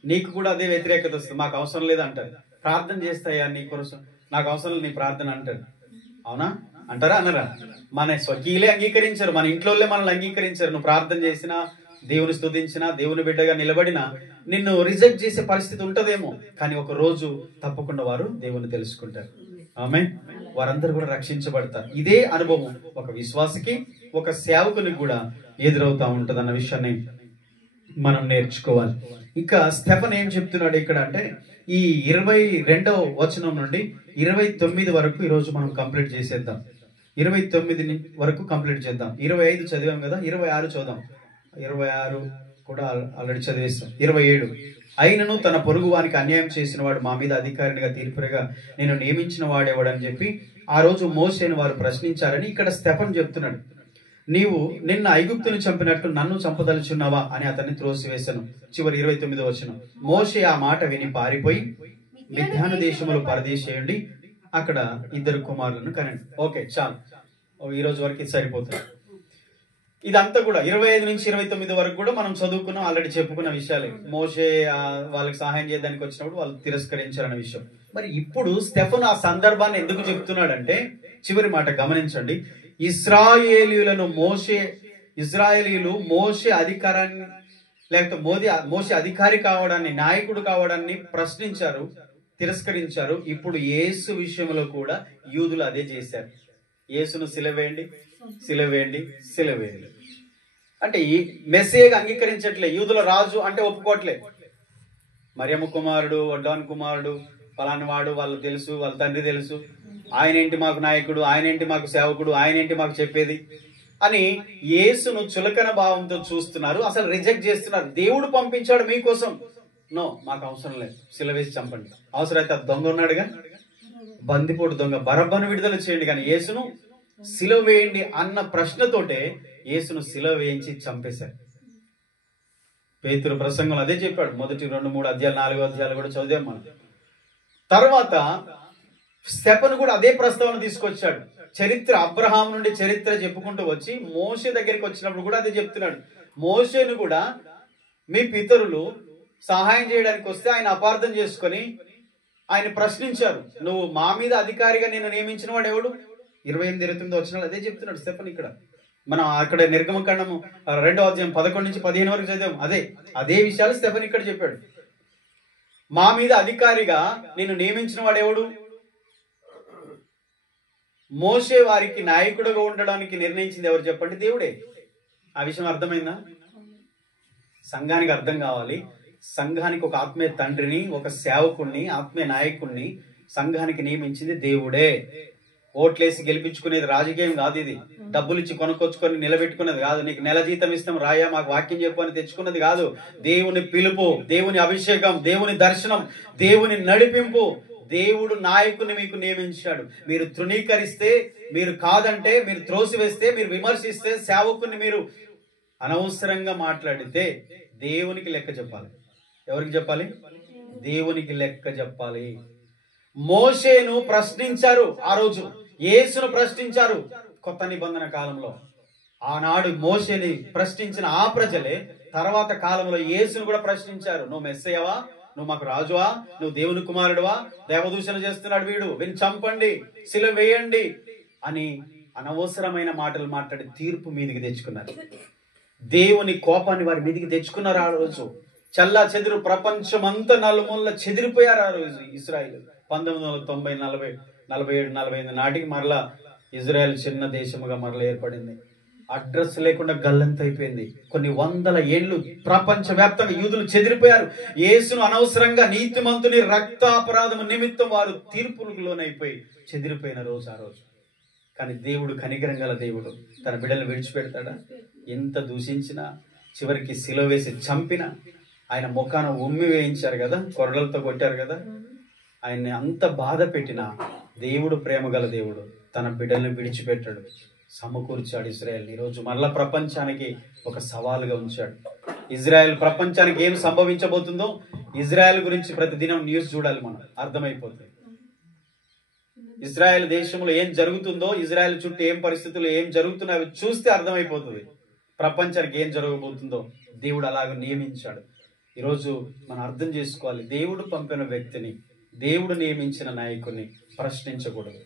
నీకు కూడా అదే వ్యతిరేకత వస్తుంది. మాకు అవసరం లేదు అంటారు. ప్రార్థన చేస్తాయా నీ కోసం? నాకు అవసరం లేదు నీ ప్రార్థన అంటారు. అవునా? అంటారా? అనరా? మన స్వకీయులే అంగీకరించారు, మన ఇంట్లో మనల్ని అంగీకరించారు. నువ్వు ప్రార్థన చేసినా, దేవుని స్తుతించినా, దేవుని బిడ్డగా నిలబడినా నిన్ను రిజెక్ట్ చేసే పరిస్థితి ఉంటదేమో, కానీ ఒక రోజు తప్పకుండా వారు దేవుని తెలుసుకుంటారు. ఆమేన్. వారందరూ కూడా రక్షించబడతారు. ఇదే అనుభవం ఒక విశ్వాసికి, ఒక సేవకునికి కూడా ఎదురవుతా ఉంటది అన్న విషయాన్ని మనం నేర్చుకోవాలి. ఇంకా స్టెఫన్ ఏం చెప్తున్నాడు ఇక్కడ అంటే, ఈ 22వ వచనం నుండి 29 వరకు ఈరోజు మనం కంప్లీట్ చేసేద్దాం. 29 వరకు కంప్లీట్ చేద్దాం. 25 చదివాం కదా, 26 చదుదాం. 26 కూడా ఆల్రెడీ చదివేస్తాం. 27 అయినను తన పొరుగు వానికి అన్యాయం చేసిన వాడు మా మీద అధికారినిగా తీర్పుగా నేను నియమించిన వాడేవాడని చెప్పి ఆ రోజు మోషేను వారు ప్రశ్నించారని ఇక్కడ స్టెఫన్ చెప్తున్నాడు. నీవు నిన్న ఐగుప్తుని చంపినట్టు నన్ను చంపదలుచున్నావా అని అతన్ని త్రోసివేశాను. చివరి 29 వచనం. మోషే ఆ మాట విని పారిపోయి మిద్యాను దేశములో పరదేశేయండి, అక్కడ 2 కుమారులను కనండి. ఓకే, చాలు, ఈ రోజు వరకు ఇది సరిపోతుంది. ఇదంతా కూడా 25 నుంచి 29 వరకు కూడా మనం చదువుకున్నాం, ఆల్రెడీ చెప్పుకున్న విషయాలే. మోషే వాళ్ళకి సహాయం చేయడానికి వచ్చినప్పుడు వాళ్ళు తిరస్కరించారన్న విషయం. మరి ఇప్పుడు స్టెఫన్ ఆ సందర్భాన్ని ఎందుకు చెప్తున్నాడంటే, చివరి మాట గమనించండి. ఇశ్రాయేలీయులు మోషే అధికారాన్ని లేకపోతే మోషే అధికారి కావడాన్ని, నాయకుడు కావడాన్ని ప్రశ్నించారు, తిరస్కరించారు. ఇప్పుడు యేసు విషయంలో కూడా యూదులు అదే చేశారు. యేసును సిలువేయండి, సిలువేయండి, సిలువేయండి అంటే ఈ మెస్సేగా అంగీకరించట్లే. యూదుల రాజు అంటే ఒప్పుకోవట్లే. మరియమ్మ కుమారుడు, వడ్డాన్ కుమారుడు, ఫలాని వాడు, వాళ్ళు తెలుసు, వాళ్ళ తండ్రి తెలుసు, ఆయనేంటి మాకు నాయకుడు, ఆయనేంటి మాకు సేవకుడు, ఆయనేంటి మాకు చెప్పేది అని యేసును చులకన భావంతో చూస్తున్నారు. అసలు రిజెక్ట్ చేస్తున్నారు. దేవుడు పంపించాడు మీకోసం, నో మాకు అవసరం లేదు, సిలువేసి చంపండి. అవసరమైతే ఆ దొంగ ఉన్నాడుగా, బందిపోటు దొంగ బరబ్బను విడుదల చేయండి, కానీ యేసును సిలువ వేయండి అన్న ప్రశ్నతోటే యేసును సిలువ వేయించి చంపేశారు. పేతురు ప్రసంగంలో అదే చెప్పాడు. మొదటి 2, 3 అధ్యాయాలు, 4 అధ్యాయాలు కూడా చదివాం మనం. తర్వాత స్టెఫను కూడా అదే ప్రస్తావన తీసుకొచ్చాడు. చరిత్ర, అబ్రహాం నుండి చరిత్ర చెప్పుకుంటూ వచ్చి మోషే దగ్గరికి వచ్చినప్పుడు కూడా అదే చెప్తున్నాడు. మోషేను కూడా మీ పితరులు సహాయం చేయడానికి వస్తే ఆయన అపార్థం చేసుకొని ఆయన ప్రశ్నించారు. నువ్వు మా మీద అధికారిగా నేను నియమించిన వాడు ఎవడు? 28, 29 వచనాలు అదే చెప్తున్నాడు స్టెఫన్ ఇక్కడ. మనం అక్కడ నిర్గమకాండము 2వ అధ్యాయం 11 నుంచి 15 వరకు చదివాం. అదే విషయాలు స్టెఫన్ ఇక్కడ చెప్పాడు. మా మీద అధికారిగా నేను నియమించిన వాడెవడు? మోషే వారికి నాయకుడుగా ఉండడానికి నిర్ణయించింది ఎవరు చెప్పండి? దేవుడే. ఆ విషయం అర్థమైందా? సంఘానికి అర్థం కావాలి. సంఘానికి ఒక ఆత్మీయ తండ్రిని, ఒక సేవకుణ్ణి, ఆత్మీయ నాయకుణ్ణి సంఘానికి నియమించింది దేవుడే. ఓట్లేసి గెలిపించుకునేది రాజకీయం కాదు. ఇది డబ్బులు ఇచ్చి కొనుక్కొచ్చుకొని నిలబెట్టుకునేది కాదు. నీకు నెల జీతం ఇస్తాం రాయా, మాకు వాక్యం చెప్పు అని తెచ్చుకున్నది కాదు. దేవుని పిలుపు, దేవుని అభిషేకం, దేవుని దర్శనం, దేవుని నడిపింపు. దేవుడు నాయకుని మీకు నియమించాడు. మీరు తృణీకరిస్తే, మీరు కాదంటే, మీరు త్రోసివేస్తే, మీరు విమర్శిస్తే, సేవకుని మీరు అనవసరంగా మాట్లాడితే దేవునికి లెక్క చెప్పాలి. ఎవరికి చెప్పాలి? దేవునికి లెక్క చెప్పాలి. మోషేను ప్రశ్నించారు ఆ రోజు, యేసును ప్రశ్నించారు కొత్త నిబంధన కాలంలో. ఆనాడు మోషేని ప్రశ్నించిన ఆ ప్రజలే తర్వాత కాలంలో యేసును కూడా ప్రశ్నించారు. నువ్వు మెస్సయ్యవా? నువ్వు మాకు రాజువా? నువ్వు దేవుని కుమారుడువా? దేవదూషణ చేస్తున్నాడు వీడు, వీని చంపండి, సిలువ వేయండి అని అనవసరమైన మాటలు మాట్లాడి తీర్పు మీదికి తెచ్చుకున్నారు. దేవుని కోపాన్ని వారి మీదికి తెచ్చుకున్నారు. ఆ రోజు చల్లా చెదురు, ప్రపంచం అంతా నలుమూల చెదిరిపోయారు. ఆ రోజు ఇజ్రాయిల్ 1990, 47, 45 నాటికి మరలా ఇజ్రాయెల్ చిన్న దేశముగా మరలా ఏర్పడింది. అడ్రస్ లేకుండా గల్లంతైపోయింది. కొన్ని వందల ఏళ్లు ప్రపంచ వ్యాప్తంగా యూదులు చెదిరిపోయారు. యేసును అనవసరంగా నీతిమంతుని రక్తాపరాధము నిమిత్తం వారు తీర్పులకు లోనైపోయి చెదిరిపోయిన రోజు ఆ రోజు. కానీ దేవుడు కనికరం గల దేవుడు. తన బిడ్డలను విడిచిపెడతాడా? ఎంత దూషించినా, చివరికి సిలువ వేసి చంపిన, ఆయన ముఖాన ఉమ్మి వేయించారు కదా, కొరలతో కొట్టారు కదా, ఆయన్ని అంత బాధ పెట్టిన దేవుడు ప్రేమ గల దేవుడు. తన బిడ్డలను విడిచిపెట్టాడు, సమకూర్చాడు ఇజ్రాయెల్. ఈరోజు మరలా ప్రపంచానికి ఒక సవాలుగా ఉంచాడు. ఇజ్రాయెల్ ప్రపంచానికి ఏం సంభవించబోతుందో ఇజ్రాయెల్ గురించి ప్రతిదినం న్యూస్ చూడాలి, మనం అర్థమైపోతుంది. ఇజ్రాయెల్ దేశంలో ఏం జరుగుతుందో, ఇజ్రాయెల్ చుట్టూ ఏం పరిస్థితులు ఏం జరుగుతున్నాయో చూస్తే అర్థమైపోతుంది ప్రపంచానికి ఏం జరగబోతుందో. దేవుడు అలాగ నియమించాడు. ఈరోజు మనం అర్థం చేసుకోవాలి, దేవుడు పంపిన వ్యక్తిని, దేవుడు నియమించిన నాయకుడిని ప్రశ్నించకూడదు.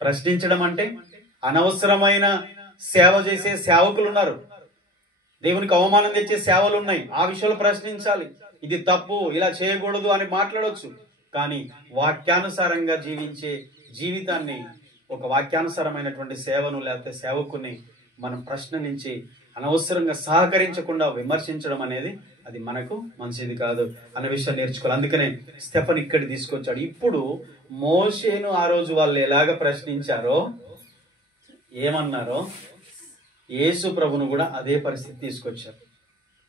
ప్రశ్నించడం అంటే అనవసరమైన సేవ చేసే సేవకులు ఉన్నారు, దేవునికి అవమానం తెచ్చే సేవలు ఉన్నాయి. ఆ విషయంలో ప్రశ్నించాలి. ఇది తప్పు, ఇలా చేయకూడదు అని మాట్లాడవచ్చు. కానీ వాక్యానుసారంగా జీవించే జీవితాన్ని, ఒక వాక్యానుసారమైనటువంటి సేవను లేకపోతే సేవకుని మనం ప్రశ్నించి అనవసరంగా సహకరించకుండా విమర్శించడం అనేది అది మనకు మంచిది కాదు అనే విషయం నేర్చుకోవాలి. అందుకనే స్టెఫన్ ఇక్కడ తీసుకొచ్చాడు. ఇప్పుడు మోషేను ఆ రోజు వాళ్ళు ఎలాగ ప్రశ్నించారో, ఏమన్నారో, యేసు ప్రభును కూడా అదే పరిస్థితి తీసుకొచ్చారు.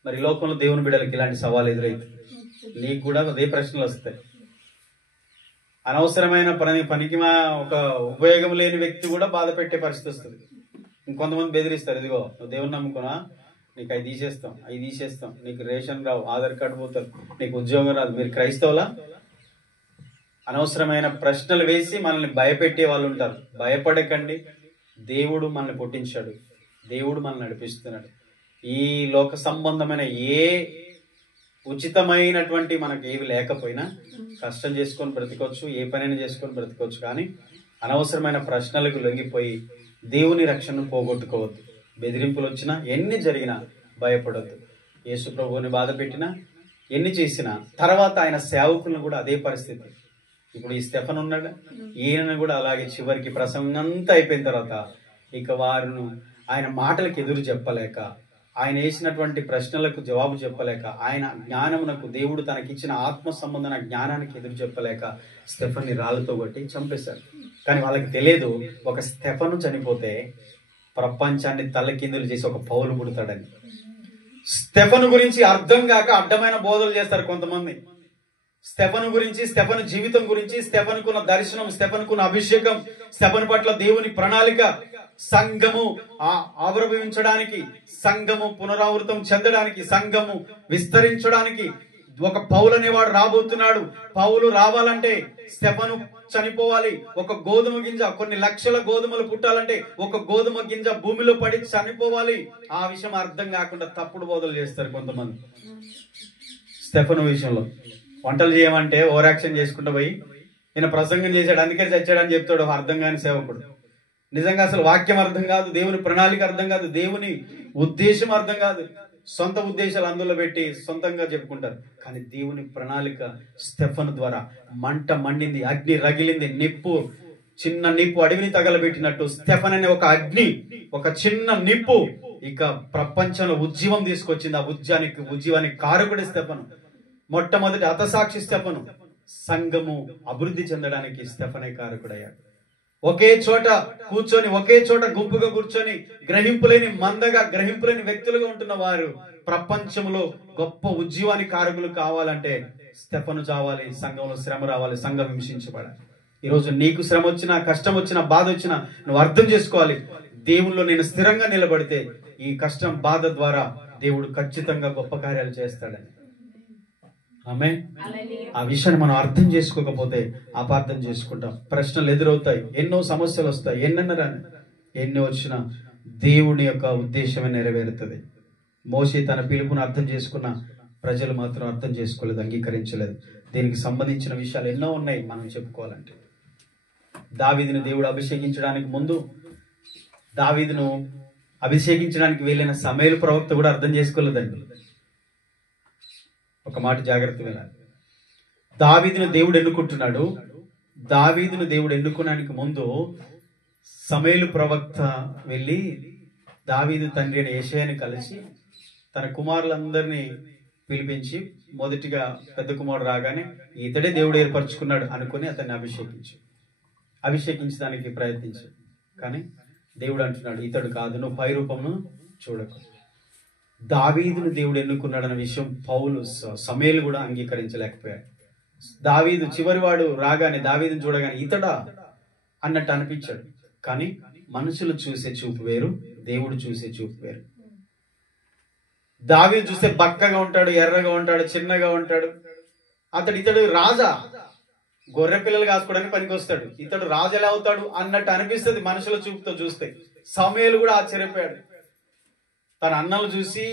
మరి లోకంలో దేవుని బిడ్డలకి ఇలాంటి సవాలు ఎదురైతే నీకు కూడా అదే ప్రశ్నలు వస్తాయి. అనవసరమైన పనికి ఒక ఉపయోగం లేని వ్యక్తి కూడా బాధ పెట్టే పరిస్థితి వస్తుంది. ఇంకొంతమంది బెదిరిస్తారు, ఇదిగో నువ్వు దేవుని నమ్ముకున్నా, నీకు అవి తీసేస్తాం, నీకు రేషన్ రావు, ఆధార్ కార్డు పోతుంది, నీకు ఉద్యోగం రాదు, మీరు క్రైస్తవులా? అనవసరమైన ప్రశ్నలు వేసి మనల్ని భయపెట్టే వాళ్ళు ఉంటారు. భయపడకండి, దేవుడు మనల్ని పుట్టించాడు, దేవుడు మనల్ని నడిపిస్తున్నాడు. ఈ లోక సంబంధమైన ఏ ఉచితమైనటువంటి మనకు ఏవి లేకపోయినా కష్టం చేసుకొని బ్రతికొచ్చు, ఏ పనైనా చేసుకొని బ్రతికొచ్చు. కానీ అనవసరమైన ప్రశ్నలకు లొంగిపోయి దేవుని రక్షణను పోగొట్టుకోవద్దు. బెదిరింపులు వచ్చినా, ఎన్ని జరిగినా భయపడద్దు. యేసు ప్రభువుని బాధ పెట్టినా, ఎన్ని చేసినా తర్వాత ఆయన సేవకులను కూడా అదే పరిస్థితి. ఇప్పుడు ఈ స్టెఫన్ ఉన్నాడు, ఈయనను కూడా అలాగే చివరికి ప్రసంగం అంతా అయిపోయిన తర్వాత ఇక వారును ఆయన మాటలకు ఎదురు చెప్పలేక, ఆయన వేసినటువంటి ప్రశ్నలకు జవాబు చెప్పలేక, ఆయన జ్ఞానమునకు దేవుడు తనకిచ్చిన ఆత్మ సంబంధన జ్ఞానానికి ఎదురు చెప్పలేక స్టెఫన్ని రాళ్ళతో కొట్టి చంపేశారు. కానీ వాళ్ళకి తెలియదు, ఒక స్టెఫను చనిపోతే ప్రపంచాన్ని తల్లకిందులు చేసి ఒక పౌలు పుడతాడని. స్టెఫను గురించి అర్థం కాక అడ్డమైన బోధలు చేస్తారు కొంతమంది. స్టెఫను గురించి, స్టెఫను జీవితం గురించి, స్టెఫనుకున్న దర్శనం, స్టెఫనుకున్న అభిషేకం, స్టెఫను పట్ల దేవుని ప్రణాళిక, సంఘము ఆవిర్భవించడానికి, సంఘము పునరావృతం చెందడానికి, సంఘము విస్తరించడానికి ఒక పౌలు అనేవాడు రాబోతున్నాడు. పౌలు రావాలంటే స్టెఫను చనిపోవాలి. ఒక గోధుమ గింజ, కొన్ని లక్షల గోధుమలు పుట్టాలంటే ఒక గోధుమ గింజ భూమిలో పడి చనిపోవాలి. ఆ విషయం అర్థం కాకుండా తప్పుడు బోధలు చేస్తారు కొంతమంది. స్టెఫను విషయంలో వంటలు చేయమంటే ఓవర్ యాక్షన్ చేసుకుంటూ పోయి ఈయన ప్రసంగం చేశాడు, అందుకే చచ్చాడని చెప్తాడు అర్థం కాని సేవకుడు. నిజంగా అసలు వాక్యం అర్థం కాదు, దేవుని ప్రణాళిక అర్థం కాదు, దేవుని ఉద్దేశం అర్థం కాదు. సొంత ఉద్దేశాలు అందులో పెట్టి సొంతంగా చెప్పుకుంటారు. కానీ దేవుని ప్రణాళిక స్టెఫను ద్వారా మంట మండింది, అగ్ని రగిలింది, నిప్పు, చిన్న నిప్పు అడవిని తగలబెట్టినట్టు స్టెఫన్ అనే ఒక అగ్ని, ఒక చిన్న నిప్పు ఇక ప్రపంచంలో ఉజ్జీవం తీసుకొచ్చింది. ఆ ఉజ్జీవానికి కారకుడి స్టెఫను. మొట్టమొదటి హతసాక్షి స్టెఫను. సంఘము అభివృద్ధి చెందడానికి స్టెఫనే కారకుడయ్యాడు. ఒకే చోట కూర్చొని, ఒకే చోట గుంపుగా కూర్చొని గ్రహింపులేని మందగా, గ్రహింపులేని వ్యక్తులుగా ఉంటున్న వారు ప్రపంచంలో గొప్ప ఉజ్జీవానికి కారకులు కావాలంటే స్టెఫను చావాలి, సంఘంలో శ్రమ రావాలి, సంఘం హింసించబడాలి. ఈరోజు నీకు శ్రమ వచ్చినా, కష్టం వచ్చినా, బాధ వచ్చినా నువ్వు అర్థం చేసుకోవాలి, దేవుల్లో నేను స్థిరంగా నిలబడితే ఈ కష్టం, బాధ ద్వారా దేవుడు ఖచ్చితంగా గొప్ప కార్యాలు చేస్తాడని. ఆమె ఆ విషయాన్ని మనం అర్థం చేసుకోకపోతే అపార్థం చేసుకుంటాం. ప్రశ్నలు ఎదురవుతాయి, ఎన్నో సమస్యలు వస్తాయి, ఎన్ని వచ్చినా దేవుని యొక్క ఉద్దేశమే నెరవేరుతుంది. మోషే తన పిలుపును అర్థం చేసుకున్న, ప్రజలు మాత్రం అర్థం చేసుకోలేదు, అంగీకరించలేదు. దీనికి సంబంధించిన విషయాలు ఎన్నో ఉన్నాయి మనం చెప్పుకోవాలంటే. దావీదును దేవుడు అభిషేకించడానికి ముందు, దావీదును అభిషేకించడానికి వెళ్ళిన సమయలు ప్రవక్త కూడా అర్థం చేసుకోలేదండి. ఒక మాట జాగ్రత్త వినాలి. దావీదును దేవుడు ఎన్నుకుంటున్నాడు. దావీదును దేవుడు ఎన్నుకోవడానికి ముందు సమయలు ప్రవక్త వెళ్ళి దావీదు తండ్రి అయిన యెషయాని కలిసి తన కుమారులందరినీ పిలిపించి, మొదటిగా పెద్ద కుమారుడు రాగానే ఇతడే దేవుడు ఏర్పరచుకున్నాడు అనుకుని అతన్ని అభిషేకించడానికి ప్రయత్నించాడు. కానీ దేవుడు అంటున్నాడు, ఇతడు కాదు, నువ్వు పై రూపమును చూడకు. దావీదును దేవుడు ఎన్నుకున్నాడన్న విషయం సమయలు కూడా అంగీకరించలేకపోయాడు. దావీదు చివరివాడు రాగానే, దావీదును చూడగానే ఇతడా అన్నట్టు అనిపించాడు. కానీ మనుషులు చూసే చూపు వేరు, దేవుడు చూసే చూపు వేరు. దావీదు చూస్తే బక్కగా ఉంటాడు, ఎర్రగా ఉంటాడు, చిన్నగా ఉంటాడు. ఇతడు రాజా, గొర్రె పిల్లలు కాసుకోవడానికి పనికి వస్తాడు. ఇతడు రాజు ఎలా అవుతాడు అన్నట్టు అనిపిస్తుంది మనుషుల చూపుతో చూస్తే. సమయలు కూడా ఆశ్చర్యపోయాడు. తన అన్నలు చూసి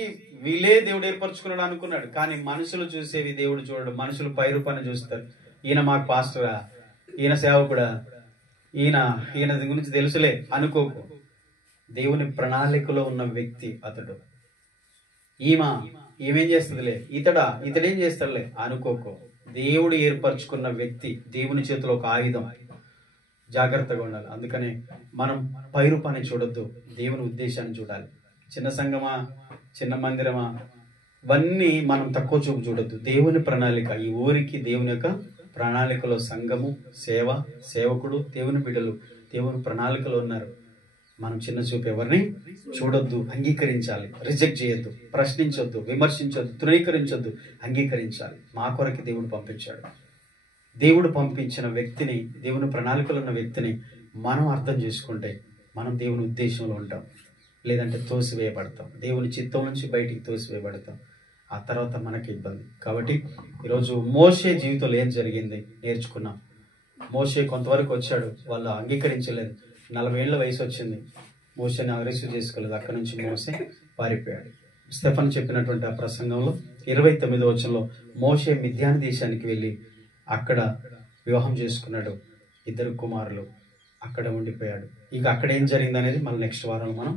వీళ్ళే దేవుడు ఏర్పరచుకున్నాడు అనుకున్నాడు. కానీ మనుషులు చూసేవి దేవుడు చూడడు. మనుషులు పై రూపాన్ని చూస్తారు. ఈయన మాకు పాస్టరా, ఈయన సేవకుడా, ఈయన గురించి తెలుసులే అనుకోకు. దేవుని ప్రణాళికలో ఉన్న వ్యక్తి అతడు. ఈమెం చేస్తుందిలే, ఇతడేం చేస్తాడులే అనుకోకు. దేవుడు ఏర్పరచుకున్న వ్యక్తి, దేవుని చేతిలో ఒక ఆయుధం. జాగ్రత్తగా ఉండాలి. అందుకనే మనం పైరు పని చూడొద్దు, దేవుని ఉద్దేశాన్ని చూడాలి. చిన్న సంఘమా, చిన్న మందిరమా, ఇవన్నీ మనం తక్కువ చూపు చూడొద్దు. దేవుని ప్రణాళిక, ఈ ఊరికి దేవుని యొక్క ప్రణాళికలో సంఘము, సేవ, సేవకుడు, దేవుని బిడ్డలు దేవుని ప్రణాళికలో ఉన్నారు. మనం చిన్న చూపు ఎవరిని చూడొద్దు, అంగీకరించాలి. రిజెక్ట్ చేయొద్దు, ప్రశ్నించొద్దు, విమర్శించొద్దు, తృణీకరించొద్దు, అంగీకరించాలి. మా కొరకు దేవుడు పంపించాడు. దేవుడు పంపించిన వ్యక్తిని, దేవుని ప్రణాళికలో ఉన్న వ్యక్తిని మనం అర్థం చేసుకుంటే మనం దేవుని ఉద్దేశంలో ఉంటాం. లేదంటే తోసివేయబడతాం, దేవుని చిత్తం నుంచి బయటికి తోసివేయబడతాం. ఆ తర్వాత మనకి ఇబ్బంది. కాబట్టి ఈరోజు మోషే జీవితంలో ఏం జరిగింది నేర్చుకున్నాం. మోషే కొంతవరకు వచ్చాడు, వాళ్ళు అంగీకరించలేదు. 40 ఏళ్ల వయసు వచ్చింది, మోషేని అరెస్ట్ చేసుకోలేదు. అక్కడి నుంచి మోషే పారిపోయాడు. స్టెఫన్ చెప్పినటువంటి ఆ ప్రసంగంలో 29వ వచనంలో మోషే మిద్యాను దేశానికి వెళ్ళి అక్కడ వివాహం చేసుకున్నాడు. 2 కుమారులు, అక్కడ ఉండిపోయాడు. ఇక అక్కడ ఏం జరిగింది అనేది మళ్ళీ నెక్స్ట్ వారం మనం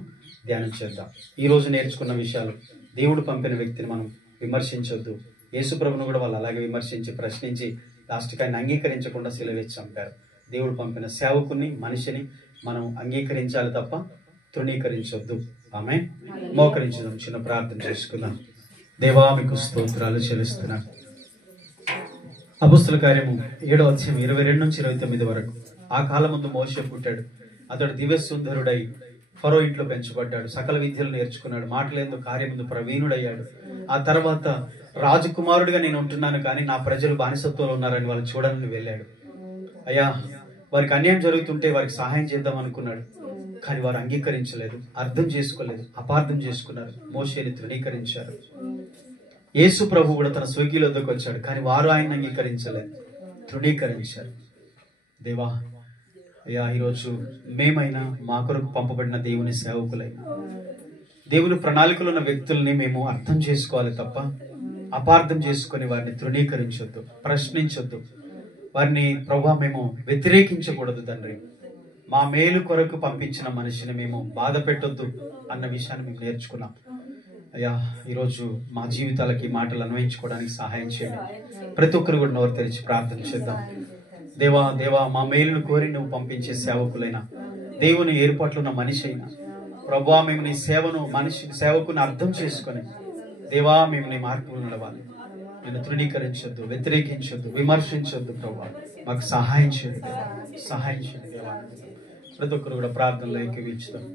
ధ్యానం చేద్దాం. ఈ రోజు నేర్చుకున్న విషయాలు, దేవుడు పంపిన వ్యక్తిని మనం విమర్శించొద్దు. యేసు ప్రభును కూడా వాళ్ళు అలాగే విమర్శించి, ప్రశ్నించి లాస్ట్కి ఆయన అంగీకరించకుండా సిలువేసి చంపారు. దేవుడు పంపిన సేవకుని, మనిషిని మనం అంగీకరించాలి తప్ప తృణీకరించొద్దు. ఆమె మోకరించుదాం, చిన్న ప్రార్థన చేసుకుందాం. దేవా, మీకు స్తోత్రాలు చెల్లిస్తున్నాను. అపొస్తలుల కార్యము 7వ అధ్యాయం 22 నుంచి 29 వరకు. ఆ కాలం ముందు మోషే పుట్టాడు. అతడు దివ్య సుందరుడై ఫరో ఇంట్లో పెంచబడ్డాడు. సకల విద్యలు నేర్చుకున్నాడు. మాటలేందు కార్యముందు ప్రవీణుడయ్యాడు. ఆ తర్వాత రాజకుమారుడిగా నేను ఉంటున్నాను, కానీ నా ప్రజలు బానిసత్వంలో ఉన్నారని వాళ్ళు చూడాలని వెళ్ళాడు. అయ్యా, వారికి అన్యాయం జరుగుతుంటే వారికి సహాయం చేద్దాం అనుకున్నాడు, కానీ వారు అంగీకరించలేదు, అర్థం చేసుకోలేదు, అపార్థం చేసుకున్నారు, మోషేని తృణీకరించారు. యేసు ప్రభు కూడా తన స్వకీయుల వద్దకు వచ్చాడు, కానీ వారు ఆయన అంగీకరించలేదు, తృణీకరించారు. దేవా, అయ్యా, ఈరోజు మేమైనా మా కొరకు పంపబడిన దేవుని సేవకులైనా దేవుని ప్రణాళికలో ఉన్న వ్యక్తుల్ని మేము అర్థం చేసుకోవాలి తప్ప అపార్థం చేసుకొని వారిని తృణీకరించొద్దు, ప్రశ్నించొద్దు. వారిని ప్రభా మేము వ్యతిరేకించకూడదు తండ్రి. మా మేలు కొరకు పంపించిన మనిషిని మేము బాధ పెట్టొద్దు అన్న విషయాన్ని మేము నేర్చుకున్నాం. అయ్యా, ఈరోజు మా జీవితాలకి మాటలు అన్వయించుకోవడానికి సహాయం చేయండి. ప్రతి ఒక్కరు కూడా నోరు తెరిచి ప్రార్థన చేద్దాం. దేవా, దేవా, మా మేలును కోరి నువ్వు పంపించే సేవకులైనా, దేవుని ఏర్పాట్లు ఉన్న మనిషి అయినా ప్రభా, మేము నీ సేవను, మనిషి సేవకుని అర్థం చేసుకొని దేవా మేము నీ మార్గంలో నడవాలి. నేను తృణీకరించొద్దు, వ్యతిరేకించొద్దు, విమర్శించొద్దు. ప్రభా, మాకు సహాయం చేయండి, సహాయం చేయండి దేవా. ప్రతి ఒక్కరు కూడా ప్రార్థనలో ఏకీవించుదాం.